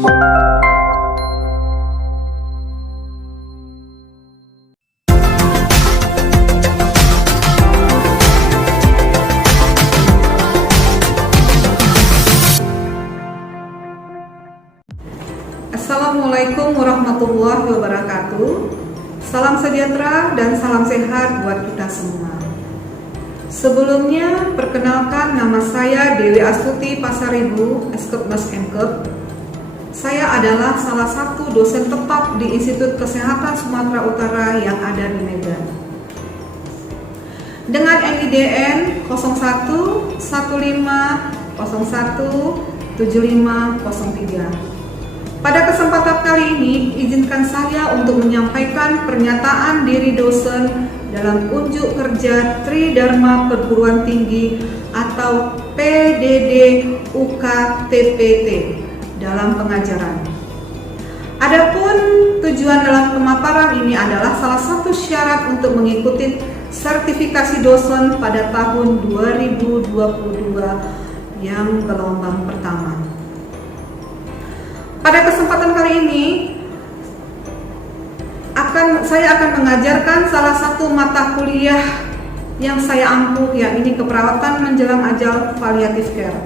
Assalamualaikum warahmatullahi wabarakatuh. Salam sejahtera dan salam sehat buat kita semua. Sebelumnya, perkenalkan nama saya Dewi Astuti Pasaribu, Eskepmes Mkep. Saya adalah salah satu dosen tetap di Institut Kesehatan Sumatera Utara yang ada di Medan. Dengan NIDN 0115017503. Pada kesempatan kali ini, izinkan saya untuk menyampaikan pernyataan diri dosen dalam unjuk kerja Tridharma Perguruan Tinggi atau PDD UK-TPT dalam pengajaran. Adapun tujuan dalam pemaparan ini adalah salah satu syarat untuk mengikuti sertifikasi dosen pada tahun 2022 yang gelombang pertama. Pada kesempatan kali ini saya akan mengajarkan salah satu mata kuliah yang saya ampuh, yakni keperawatan menjelang ajal palliative care.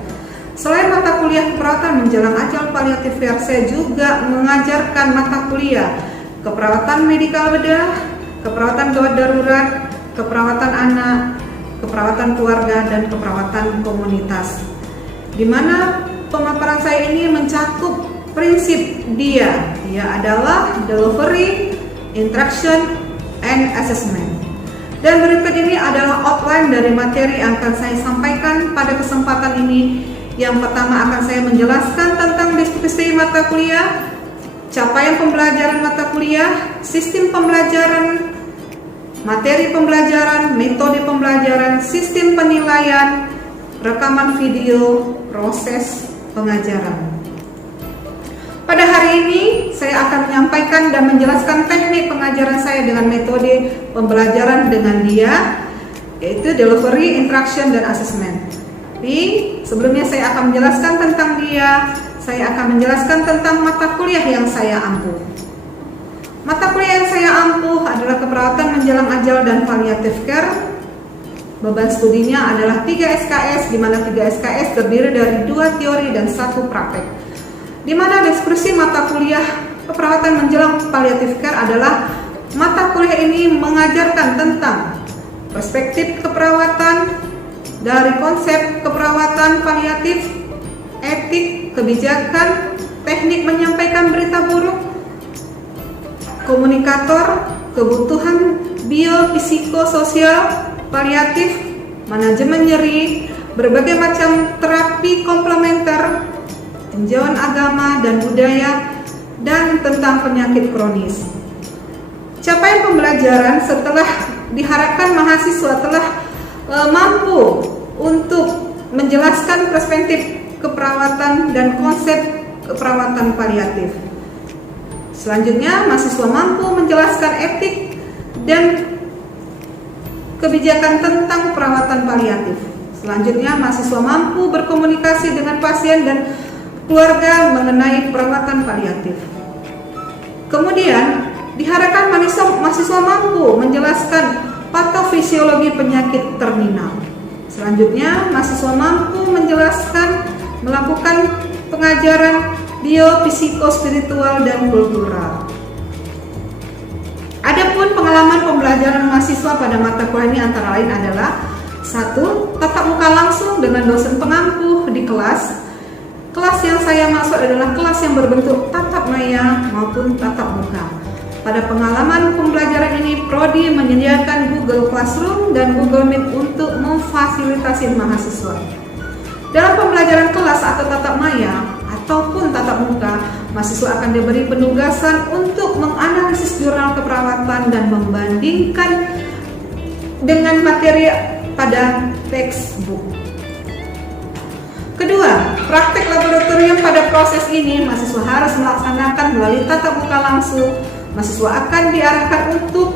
Selain mata kuliah keperawatan menjelang ajal palliative care, saya juga mengajarkan mata kuliah keperawatan medikal bedah, keperawatan gawat darurat, keperawatan anak, keperawatan keluarga, dan keperawatan komunitas. Di mana pemaparan saya ini mencakup prinsip dia adalah delivery, interaction, and assessment. Dan berikut ini adalah outline dari materi yang akan saya sampaikan pada kesempatan ini. Yang pertama akan saya menjelaskan tentang deskripsi mata kuliah, capaian pembelajaran mata kuliah, sistem pembelajaran, materi pembelajaran, metode pembelajaran, sistem penilaian, rekaman video, proses pengajaran. Pada hari ini saya akan menyampaikan dan menjelaskan teknik pengajaran saya dengan metode pembelajaran dengan dia, yaitu delivery, interaction, dan assessment. Tapi sebelumnya saya akan menjelaskan tentang dia, saya akan menjelaskan tentang mata kuliah yang saya ampuh. Mata kuliah yang saya ampuh adalah keperawatan menjelang ajal dan palliative care. Beban studinya adalah 3 SKS, di mana 3 SKS terdiri dari 2 teori dan 1 praktek. Di mana deskripsi mata kuliah keperawatan menjelang palliative care adalah mata kuliah ini mengajarkan tentang perspektif keperawatan dari konsep keperawatan paliatif, etik, kebijakan, teknik menyampaikan berita buruk, komunikator, kebutuhan biopsikososial, paliatif, manajemen nyeri, berbagai macam terapi komplementer, tinjauan agama dan budaya, dan tentang penyakit kronis. Capaian pembelajaran setelah diharapkan mahasiswa telah mampu untuk menjelaskan perspektif keperawatan dan konsep keperawatan paliatif. Selanjutnya, mahasiswa mampu menjelaskan etik dan kebijakan tentang perawatan paliatif. Selanjutnya, mahasiswa mampu berkomunikasi dengan pasien dan keluarga mengenai perawatan paliatif. Kemudian, diharapkan mahasiswa mampu menjelaskan patofisiologi penyakit terminal. Selanjutnya, mahasiswa mampu melakukan pengajaran biopsikospiritual dan kultural. Adapun pengalaman pembelajaran mahasiswa pada mata kuliah ini antara lain adalah 1. Tatap muka langsung dengan dosen pengampuh di kelas. Kelas yang saya masuk adalah kelas yang berbentuk tatap maya maupun tatap muka. Pada pengalaman pembelajaran ini, Prodi menyediakan Google Classroom dan Google Meet untuk memfasilitasi mahasiswa. Dalam pembelajaran kelas atau tatap maya ataupun tatap muka, mahasiswa akan diberi penugasan untuk menganalisis jurnal keperawatan dan membandingkan dengan materi pada textbook. Kedua, praktek laboratorium pada proses ini mahasiswa harus melaksanakan melalui tatap muka langsung. Mahasiswa akan diarahkan untuk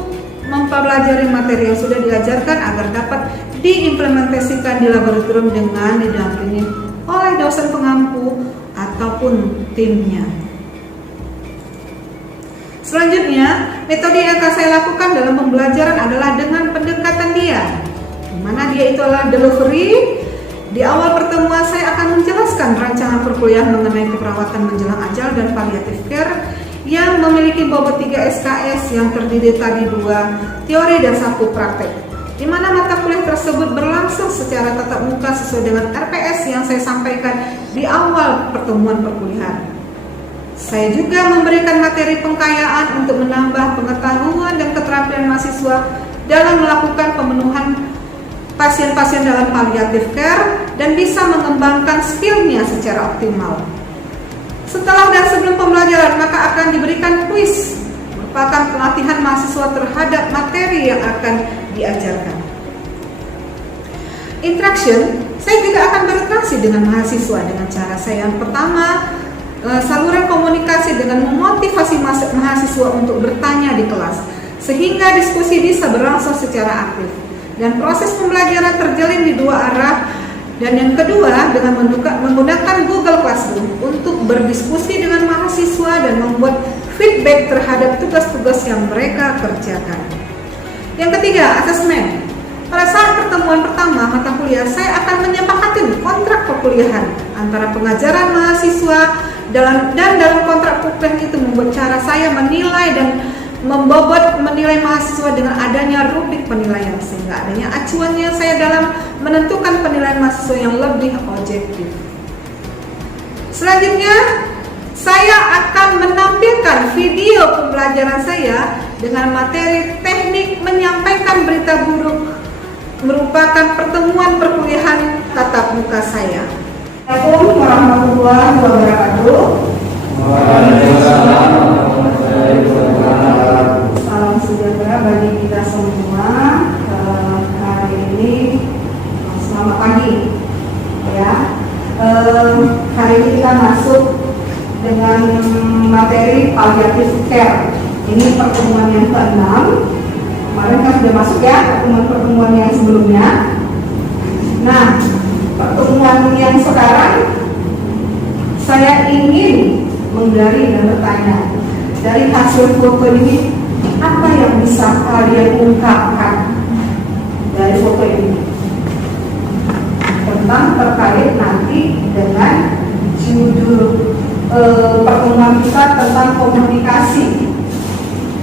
mempelajari materi yang sudah diajarkan agar dapat diimplementasikan di laboratorium dengan didampingi oleh dosen pengampu ataupun timnya. Selanjutnya, metode yang akan saya lakukan dalam pembelajaran adalah dengan pendekatan dia, di mana dia itu adalah delivery. Di awal pertemuan saya akan menjelaskan rancangan perkuliahan mengenai keperawatan menjelang ajal dan palliative care yang memiliki bobot 3 SKS yang terdiri dari 2 teori dan 1 praktek, di mana mata kuliah tersebut berlangsung secara tatap muka sesuai dengan RPS yang saya sampaikan di awal pertemuan perkuliahan. Saya juga memberikan materi pengkayaan untuk menambah pengetahuan dan keterampilan mahasiswa dalam melakukan pemenuhan pasien-pasien dalam palliative care dan bisa mengembangkan skillnya secara optimal. Setelah dan sebelum pembelajaran maka akan diberikan kuis, merupakan pelatihan mahasiswa terhadap materi yang akan diajarkan. Interaction, saya juga akan berinteraksi dengan mahasiswa dengan cara saya yang pertama, saluran komunikasi dengan memotivasi mahasiswa untuk bertanya di kelas, sehingga diskusi bisa berlangsung secara aktif. Dan proses pembelajaran terjalin di 2 arah. Dan yang kedua, dengan menggunakan Google Classroom untuk berdiskusi dengan mahasiswa dan membuat feedback terhadap tugas-tugas yang mereka kerjakan. Yang ketiga, asesmen. Pada saat pertemuan pertama mata kuliah, saya akan menyepakati kontrak perkuliahan antara pengajaran mahasiswa dan dalam kontrak perkuliahan itu membuat cara saya menilai dan membobot menilai mahasiswa dengan adanya rubrik penilaian, sehingga adanya acuannya saya dalam menentukan penilaian mahasiswa yang lebih objektif. Selanjutnya, saya akan menampilkan video pembelajaran saya dengan materi teknik menyampaikan berita buruk, merupakan pertemuan perkuliahan tatap muka saya. Assalamualaikum warahmatullahi wabarakatuh. Salam sejahtera bagi kita semua. Hari ini selamat pagi ya. Hari ini kita masuk dengan materi palliative care. Ini pertemuan yang ke-6. Kemarin kan sudah masuk ya pertemuan yang sebelumnya. Nah, pertemuan yang sekarang saya ingin menggali dan bertanya, dari hasil foto ini apa yang bisa kalian ungkapkan dari foto ini tentang terkait nanti dengan judul pertemuan kita tentang komunikasi.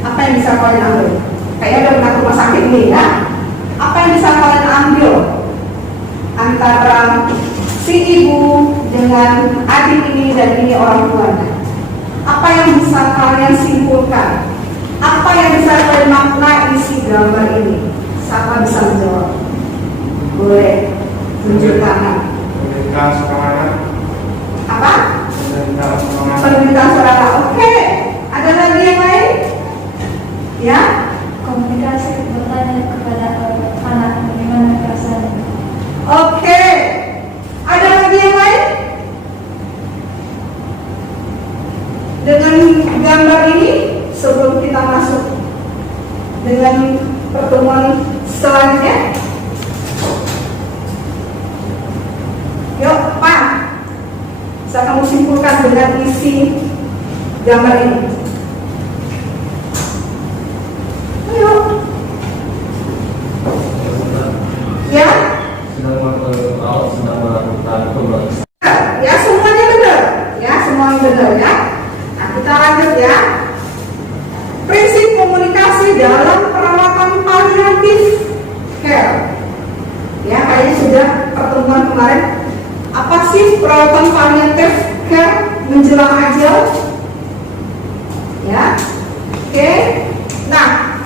Apa yang bisa kalian ambil? Kayaknya ada pernah rumah sakit nih ya. Apa yang bisa kalian ambil antara si ibu dengan adik ini dan ini orang tuanya? Apa yang bisa kalian simpulkan? Apa yang bisa kalian maknai isi gambar ini? Siapa bisa menjawab? Boleh tunjukkan. Pendidikan sekolah. Apa? Pendidikan sekolah. Pendidikan suara. Oke. Ada lagi yang lain? Ya? Komunikasi bertanya kepada anak bagaimana perasaannya. Oke. Ada lagi yang lain? Dengan gambar ini sebelum kita masuk dengan pertemuan selanjutnya. Yuk, Pak. Bisa kamu simpulkan dengan isi gambar ini. Ayo. Ya? Sedang melakukan pemeriksaan. Ya, semuanya benar. Ya, semuanya benar ya. Nah, kita lanjut ya. Prinsip komunikasi dalam perawatan palliatif care. Ya, kayaknya sudah pertemuan kemarin. Apa sih perawatan palliatif care menjelang ajal? Ya. Oke. Nah,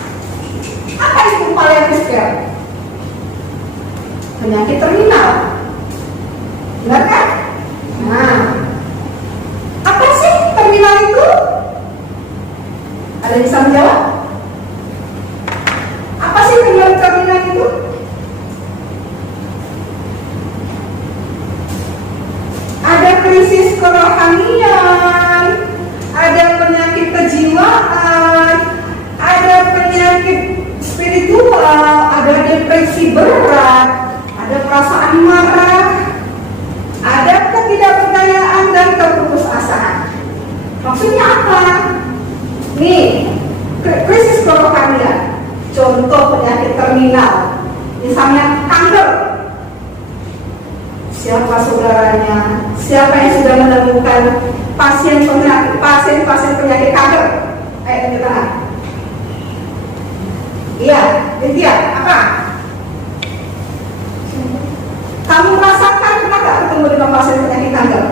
apa itu palliative care? Penyakit terminal. Benar kan? Nah, apa sih terminal itu? Ada yang bisa menjawab? Apa sih terminal itu? Ada krisis kerohanian, ada penyakit kejiwaan, ada penyakit spiritual, ada depresi berat, ada perasaan marah, ada ketidakberdayaan dan keputusasaan. Maksudnya apa? Nih, terminal, misalnya kanker. Siapa saudaranya? Siapa yang sudah menemukan pasien penyakit kanker? Ayo tunjuk tangan. Iya, Lydia, apa? Kamu rasakan pernah nggak ketemu dengan pasien penyakit kanker?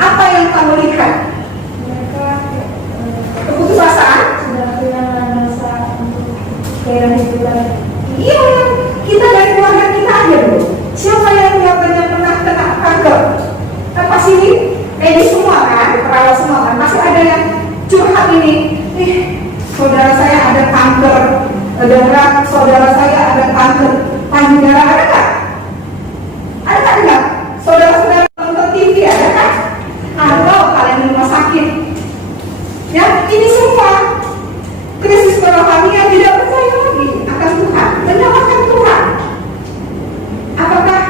Apa yang kamu lihat? Mereka Keputusasaan? sudah kehilangan rasa untuk gairah hidup lagi. Iya, kita dari keluarga kita aja dulu. Siapa yang keluarganya pernah kena kanker? Kan pasti ini semua kan, perawat semua kan. Pasti ada yang curhat ini. Saudara saya ada kanker darah, saudara saya ada kanker payudara, ada nggak? Ada nggak? Saudara-saudara nonton TV ada kan? Atau kalian di rumah sakit? Ya, ini semua krisis kerohanian, tidak percaya lagi akan Tuhan, menyalahkan Tuhan. Apakah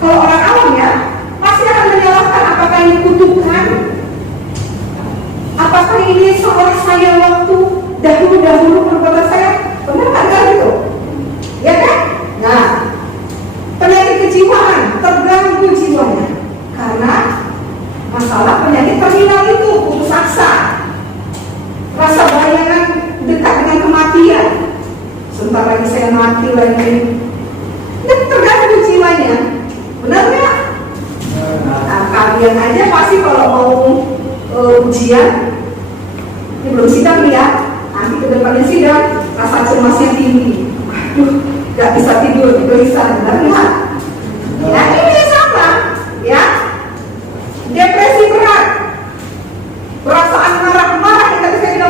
kalau orang awam ya pasti akan menyalahkan apakah ini kutukan? Apakah ini salah saya waktu dahulu perbuatan saya? Benar nggak gitu? Ya kan? Nah, penyakit kejiwaan, terganggu jiwanya karena masalah penyakit terminal itu, putus asa, rasa bayangan dekat dengan kematian. Sebentar lagi saya mati lagi. Dan terganggu jiwanya. Benar nggak? Nah, kalian aja pasti kalau mau ujian, ini belum sidang nih ya. Nanti ke depannya sidang, rasa cemasnya tinggi. Aduh, nggak bisa tidur, gelisah, benar nggak? Ya ini sama, ya. Depresi berat, perasaan marah-marah ketika kita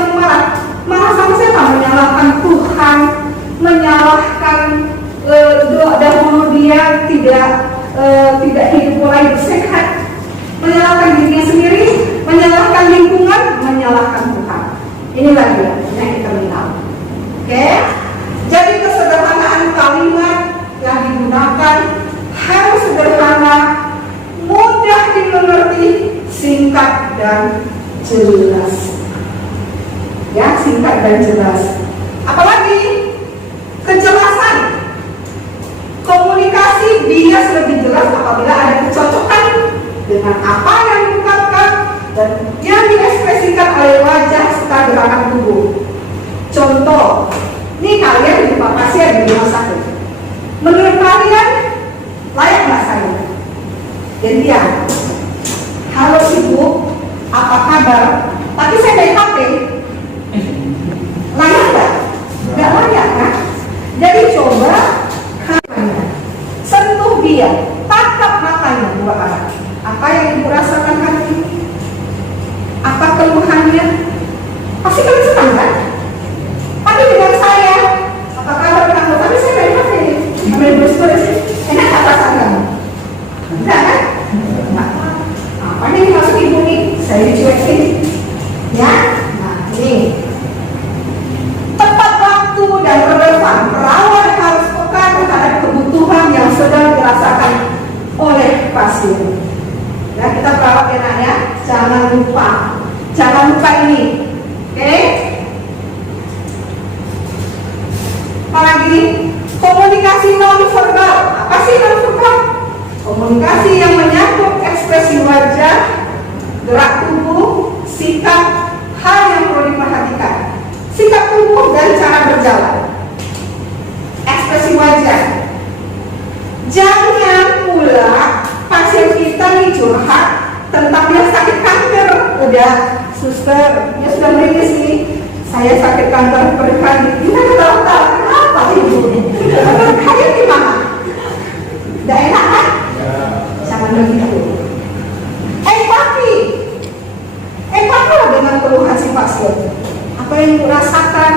marah sama siapa? Menyalahkan Tuhan, menyalahkan dahulu dia tidak hidup mulai sehat, menyalahkan dirinya sendiri, menyalahkan lingkungan, menyalahkan Tuhan. Inilah dia penyakit terminal. Oke? Jadi kesederhanaan kalimat yang digunakan harus sederhana, mudah dimengerti, singkat dan jelas. Ya, singkat dan jelas. Apalagi kejelasan. Komunikasi bias lebih jelas apabila ada kecocokan dengan apa yang diungkapkan dan yang diekspresikan oleh wajah serta gerakan tubuh. Contoh, ini kalian jumpa pasien di rumah sakit. Menurut kalian layak nggak saya? Jadi ya, halo ibu, apa kabar? Tapi saya dari HP. Layak nggak? Nggak layak kan? Jadi coba sentuh dia, tatap matanya dua arah. Apa yang ibu rasakan hari ini? Apa keluhannya? Pasti kalian senang kan? Tapi dengan saya, apa kabar kamu? Tapi saya dari mana ini? Ambil beres-beres, enak apa rasanya? Enggak kan? Nah, apa nih maksud ibu nih? Saya dicuekin, ya? Nah, ini tepat waktu dan relevan. Perawat harus peka terhadap kebutuhan yang sedang dirasakan oleh pasien. Ya, kita perawat ya nak ya, jangan lupa ini, oke? Apalagi komunikasi non verbal. Apa sih non verbal? Komunikasi yang menyangkut ekspresi wajah, gerak tubuh, sikap, hal yang perlu diperhatikan. Sikap tubuh dan cara berjalan, ekspresi wajah. Jangan pula pasien kita nih curhat tentang dia sakit kanker. Udah, suster, dia sudah meringis nih. Saya sakit kanker berkali. Kita ketawa-tawa, kenapa ibu? Kalian gimana? Tidak enak kan? Jangan begitu. Empatilah dengan keluhan si pasien. Apa yang ibu rasakan?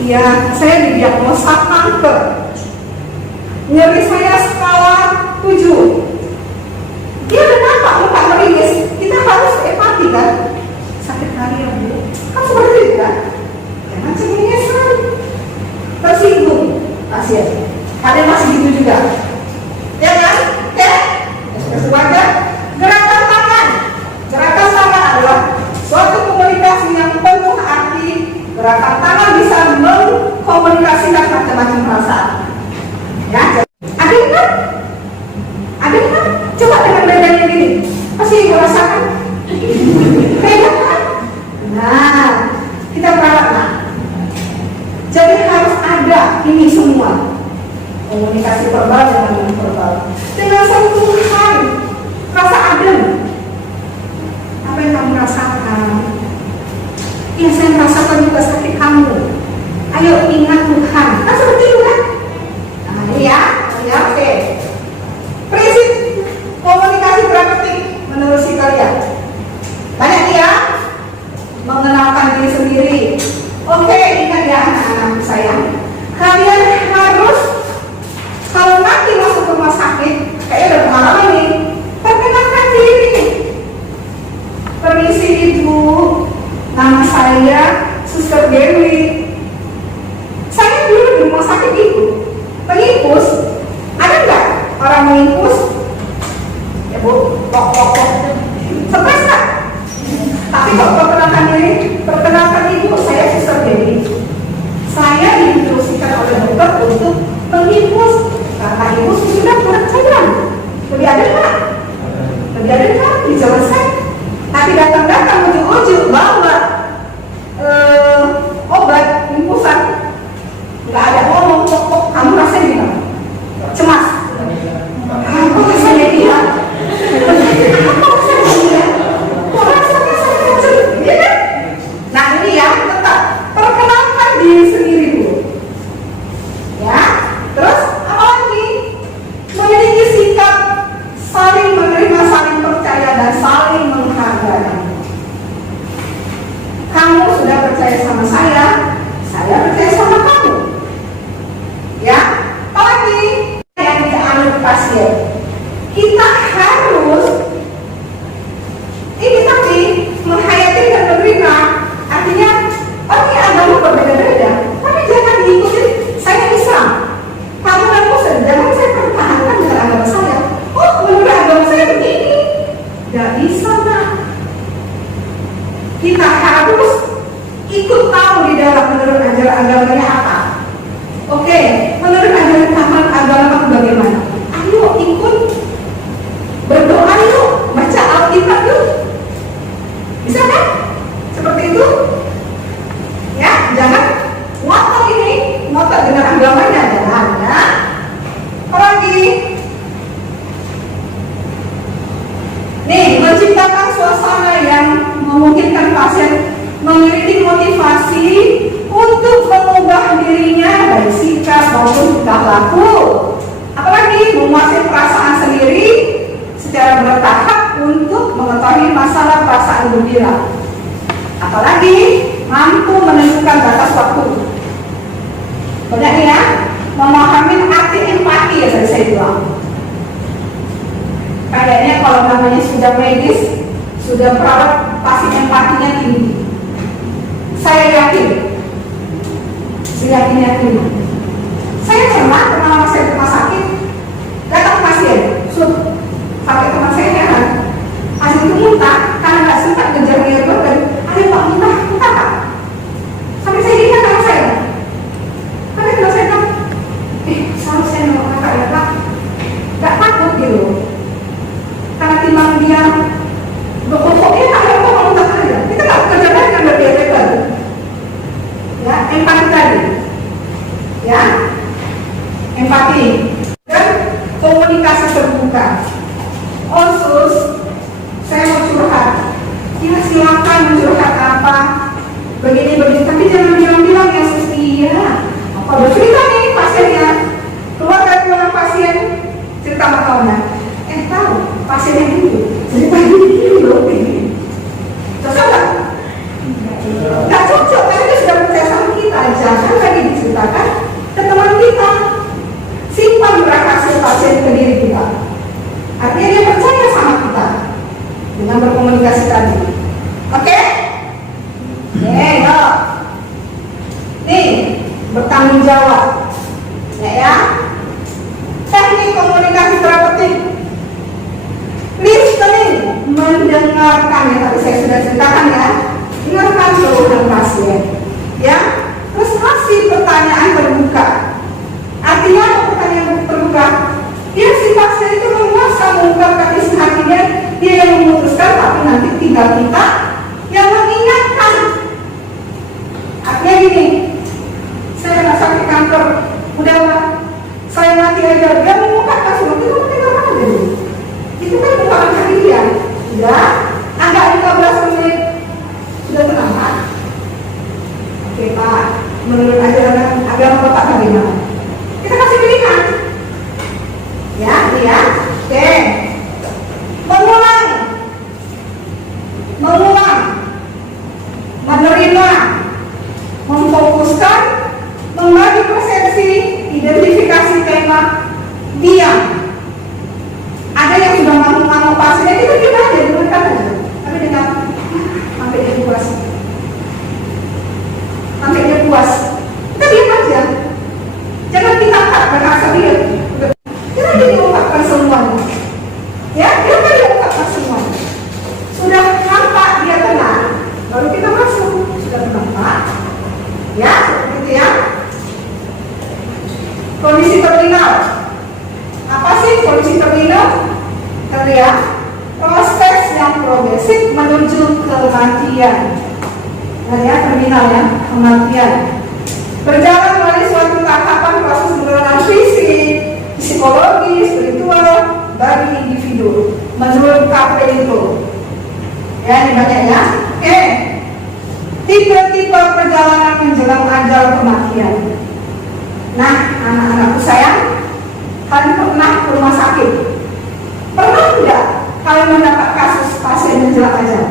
Iya, saya didiagnosa kanker. Nyeri saya skala 7. Dia kenapa muka meringis? Kita harus empati kan? Sakit kali ya bu? Kan seperti itu kan? Jangan cengengesan, tersinggung pasien. Ada masih gitu juga, ya kan? Oke? Ekspresi wajah, gerakan tangan. Gerakan tangan adalah suatu komunikasi yang penuh arti. Gerakan tangan bisa mengkomunikasikan macam-macam perasaan. ini semua komunikasi verbal dan non verbal dengan sentuhan rasa adem. Apa yang kamu rasakan? Yang saya merasakan juga sakit kamu. Ayo ingat Tuhan. Kan seperti itu kan? Nah ini ya, oke. Prinsip komunikasi terapeutik menurut si kalian banyak ya, mengenalkan diri sendiri. Oke, ingat ya anak-anak sayang, kalian harus kalau nanti masuk ke rumah sakit, kayaknya udah pengalaman nih, perkenalkan diri. Permisi Ibu, nama saya Suster Dewi. Saya dulu di rumah sakit itu menginfus. Ada nggak orang menginfus? Ya Bu, pok. Stres nggak? Tapi kalau perkenalkan diri, perkenalkan Ibu, saya Suster Dewi. Saya diinstruksikan oleh dokter untuk menginfus. Kata Ibu sudah kurang cairan. Lebih ada nggak? Lebih ada nggak? Dijelaskan. Tapi datang-datang ujuk-ujuk bawa obat infusan, nggak ada ngomong pok. Kamu rasanya gimana? Cemas. Aku rasanya iya. Nah ini ya, tetap perkenalkan diri sendiri dulu. Ya, terus apa lagi? Memiliki sikap saling menerima, saling percaya dan saling menghargai. Kamu sudah percaya sama saya percaya sama kamu. Ya, apa lagi? Yang dianut pasien. Kita harus ini tadi menghayati dan menerima. Artinya, ini agama berbeda-beda, tapi jangan diikuti saya Islam. Kamu dan Muslim, jangan saya pertahankan dengan agama saya. Oh, menurut agama saya begini. Gak bisa, Nak. Kita harus ikut tahu di dalam menurut ajaran agamanya apa. Oke, menurut ajaran agama kamu bagaimana? Ayo ikut berdoa yuk, baca Alkitab yuk. Bisa kan? Seperti itu? Ya, jangan ngotot ini, ngotot dengan agamanya, jangan ya. Apalagi? Nih, menciptakan suasana yang memungkinkan pasien memiliki motivasi untuk mengubah dirinya baik sikap maupun tingkah laku. Apalagi menguasai perasaan sendiri secara bertahap untuk mengetahui masalah perasaan gembira. Apalagi mampu menentukan batas waktu. Banyak ya, memahami arti empati ya saya bilang. Kayaknya kalau namanya sudah medis, sudah perawat, pasti empatinya tinggi. Saya yakin. Saya pernah saya di rumah sakit, datang pasien, sampai teman saya heran. Pasien itu muntah karena nggak sempat ngejar air dan ada Pak muntah Pak. Sampai saya ingat sama saya. Karena kalau saya bilang, selalu saya mau kakak ya Pak, nggak takut gitu. Karena timbang dia pokoknya tak ada kok muntah aja. Kita nggak kerjakan dengan berbiaya. Ya, empati tadi. Ya, empati dan komunikasi terbuka. Sus, saya mau curhat. Ya silakan curhat apa, begini, tapi jangan bilang-bilang ya sus. Iya. Apa bercerita nih pasiennya? Keluar dari ruangan pasien, cerita sama kawannya. Tahu pasiennya dulu cerita gini loh ini. Cocok nggak? Nggak cocok, karena dia sudah percaya sama kita. Jangan lagi diceritakan ke teman kita. Simpan rahasia pasien ke diri kita. Artinya dia percaya sama kita dengan berkomunikasi tadi. Oke? Yuk. Nih, bertanggung jawab. Ya. Teknik komunikasi terapeutik. Listening, mendengarkan ya, tadi saya sudah ceritakan ya. Dengarkan keluhan pasien. Ya. Terus kasih pertanyaan terbuka. Artinya apa pertanyaan terbuka? Dia si pasien itu menguasa mengungkapkan isi hatinya, dia yang memutuskan, tapi nanti tinggal kita yang mengingatkan. Artinya gini, saya merasa di kantor aja dia mengungkapkan semua itu tinggal mana dulu. Itu kan bukan kejadian. Sudah agak 15 menit sudah tenang kan? Oke Pak, menurut ajaran agama Bapak bagaimana? Kita kasih pilihan. Ya, ya. Oke. Mengulang, menerima, memfokuskan, membagi persepsi, identifikasi tema, diam. Ada yang sudah mau pasnya kita diam aja, dengarkan aja. Tapi dengan sampai dia puas, kita diam aja. Jangan ditangkap bahasa dia. Kita diungkapkan semuanya. Ya, kita diungkapkan semuanya. Sudah nampak dia tenang, baru kita masuk. Sudah tenang Pak. Ya, seperti itu ya. Kondisi terminal. Apa sih kondisi terminal? Tadi ya, proses yang progresif menuju kematian. Nah ya, terminal ya, kematian. Berjalan melalui suatu tahapan proses penurunan fisik, psikologi, spiritual bagi individu. Menurut KP itu. Ya, ini banyak ya. Oke. Tipe-tipe perjalanan menjelang ajal kematian. Nah, anak-anakku sayang, kalian pernah ke rumah sakit? Pernah tidak kalian mendapat kasus pasien menjelang ajal?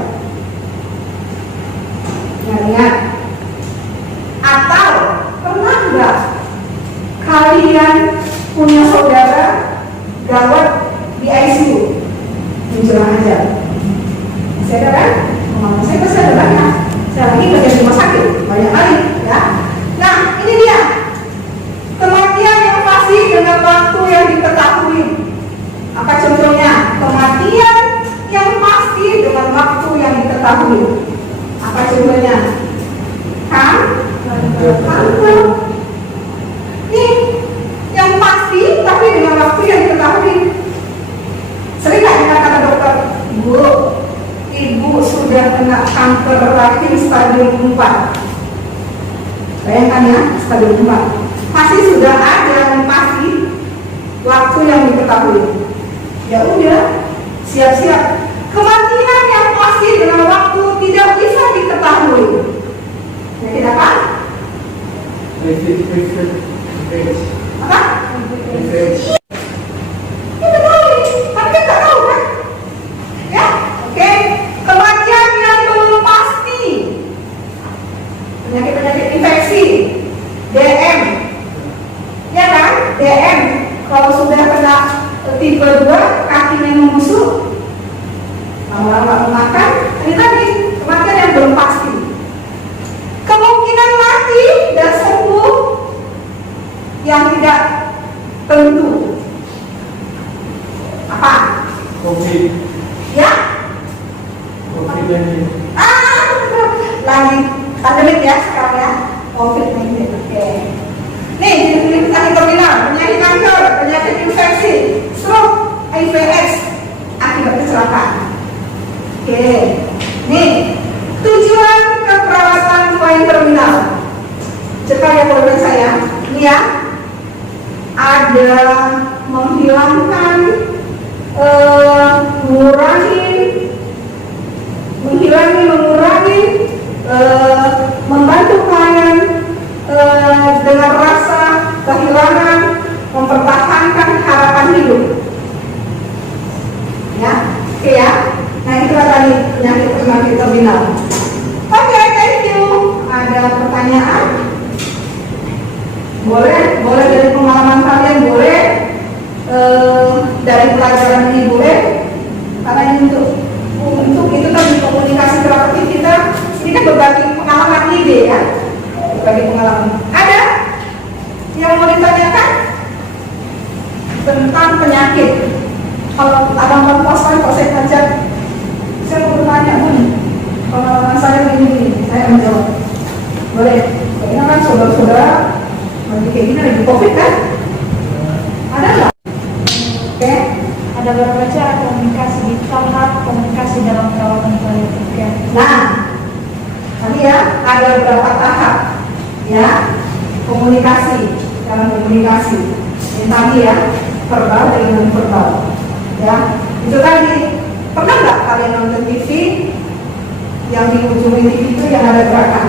Ingat. Atau pernah tidak kalian punya saudara gawat di ICU menjelang ajal? Masih ada kan? Saya pasti ada banyak. Saya lagi kerja di rumah sakit banyak kali, ya. Nah, ini dia kematian yang pasti dengan waktu yang diketahui. Apa contohnya? Kematian yang pasti dengan waktu yang diketahui. Apa contohnya? Kanker. Nih, yang pasti tapi dengan waktu yang diketahui. Sering nggak dengar kata dokter, Ibu sudah kena kanker rahim stadium 4. Bayangkan ya, stadium 4. Pasti sudah ada yang pasti waktu yang diketahui. Ya udah, siap-siap. Kematian yang pasti dengan waktu tidak bisa diketahui. Ya tidak kan? Apa? Kita tahu, tapi kita tahu kan? Ya, oke. Kematian yang belum pasti. Penyakit-penyakit infeksi, DM. Ya kan? DM. Kalau sudah kena tipe 2, kakinya membusuk, lama-lama makan, ini tadi kematian yang belum pasti. Kemungkinan mati dan sembuh yang tidak tentu. Apa? COVID. Ya? COVID-19. Lagi pandemik ya sekarang ya, COVID-19. Oke. Nih, jenis penyakit terminal, penyakit kanker, penyakit infeksi, stroke, IVS, akibat kecelakaan. Oke. Nih, tujuan keperawatan klien terminal. Cepat ya kalau saya. Ini ya. Ada menghilangkan, mengurangi, membantu klien dengan rasa kehilangan, mempertahankan harapan hidup. Ya, oke ya. Nah itu tadi penyakit terminal. Oke, thank you. Ada pertanyaan? Boleh dari pengalaman kalian, boleh dari pelajaran ini boleh. Karena ini untuk itu tadi komunikasi terapeutik kita ini kan berbagi pengalaman ide ya. Berbagi pengalaman. Ada yang mau ditanyakan tentang penyakit? Kalau abang perempuan kalau saya baca, saya mau bertanya pengalaman saya ini, saya menjawab. Boleh? Karena kan saudara-saudara lagi kayak gini lagi COVID kan? Ada nggak? Oke. Ada beberapa cara komunikasi di tahap komunikasi dalam perawatan paliatif care. Nah, tadi ya ada beberapa tahap ya komunikasi dalam komunikasi. Yang tadi ya, verbal dengan non verbal. Ya, itu tadi. Pernah nggak kalian nonton TV yang di ujung TV itu yang ada gerakan?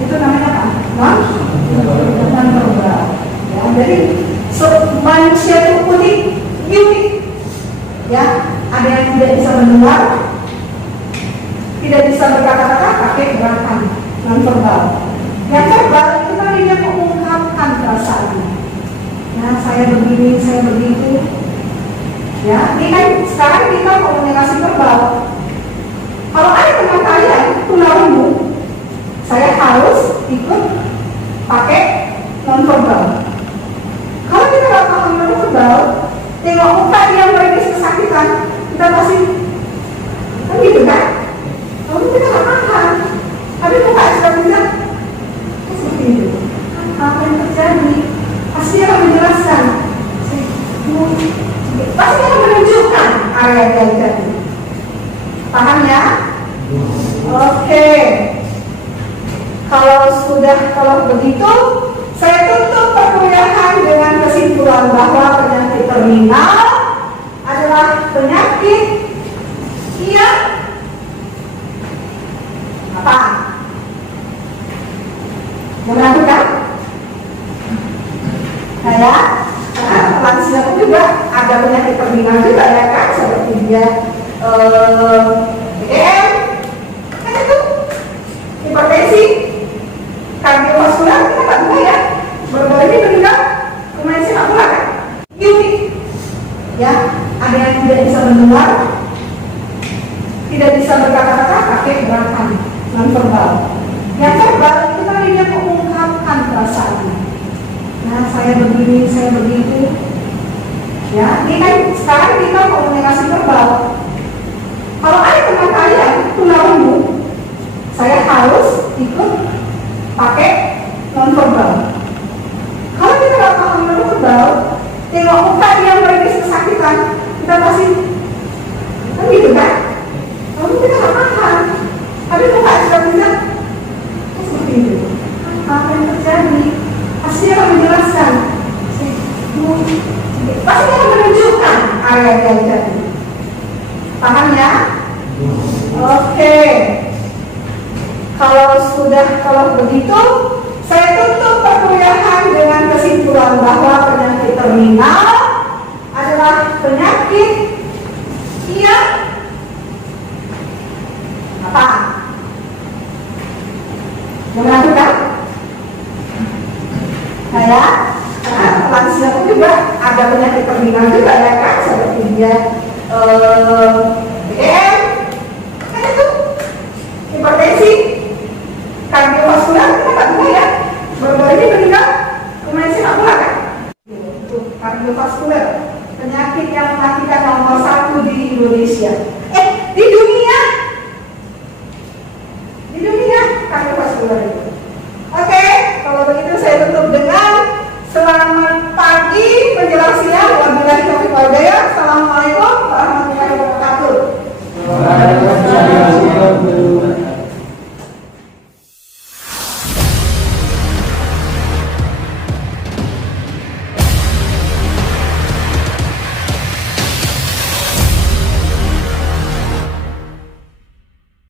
Itu namanya apa? Non verbal. Ya, jadi manusia itu unik. Ya, ada yang tidak bisa mendengar, tidak bisa berkata-kata, pakai gerakan non verbal. Yang verbal itu tadi dia mengungkapkan perasaannya. Ya, saya begini, saya begitu. Ya, ini kan sekarang kita komunikasi verbal. Kalau ada teman kalian tunarungu, saya harus ikut pakai non verbal. Kalau kita nggak paham non verbal, tengok muka dia mereka kesakitan, kita pasti kan gitu kan? Kalau kita nggak paham, tapi muka sudah bisa seperti itu. Apa yang terjadi? Pasti dia akan menjelaskan. Pasti akan menunjukkan area yang terjadi. Paham ya? Oke. Kalau begitu, saya tutup perkuliahan dengan kesimpulan bahwa penyakit terminal adalah penyakit yang apa? Menakutkan? Lansia pun juga ada penyakit terminal juga ya kan, seperti dia DM, kan itu hipertensi, kardiovaskular kita nggak tahu ya, baru-baru ini meninggal pemain sepak bola kan, unik, ya ada yang tidak bisa mendengar, tidak bisa berkata-kata, pakai gerakan non verbal. Yang verbal itu tadi dia mengungkapkan perasaannya. Nah, saya begini, saya begitu. Ya, ini kan sekarang kita komunikasi verbal. Kalau ada teman kalian tunarungu, saya harus ikut pakai non verbal. Kalau kita nggak paham non verbal, tengok muka dia mereka kesakitan, kita pasti kan gitu kan? Kalau kita nggak paham, tapi muka sudah bisa seperti itu. Apa yang terjadi? Pasti dia akan menjelaskan. Pasti dia akan menunjukkan area yang terjadi. Paham ya? Oke. Kalau begitu, saya tutup perkuliahan dengan kesimpulan bahwa penyakit terminal adalah penyakit yang apa? Menakutkan? Lansia pun juga ada penyakit terminal juga ya kan, seperti dia DM, kan itu hipertensi, kardiovaskular kita nggak tahu ya, baru-baru ini meninggal pemain sepak bola kan. Kardiovaskular, penyakit yang mematikan nomor 1 di Indonesia. Di dunia kardiovaskular itu. Oke, kalau begitu saya tutup dengan selamat pagi menjelang siang. Wabillahi taufiq wal hidayah. Assalamualaikum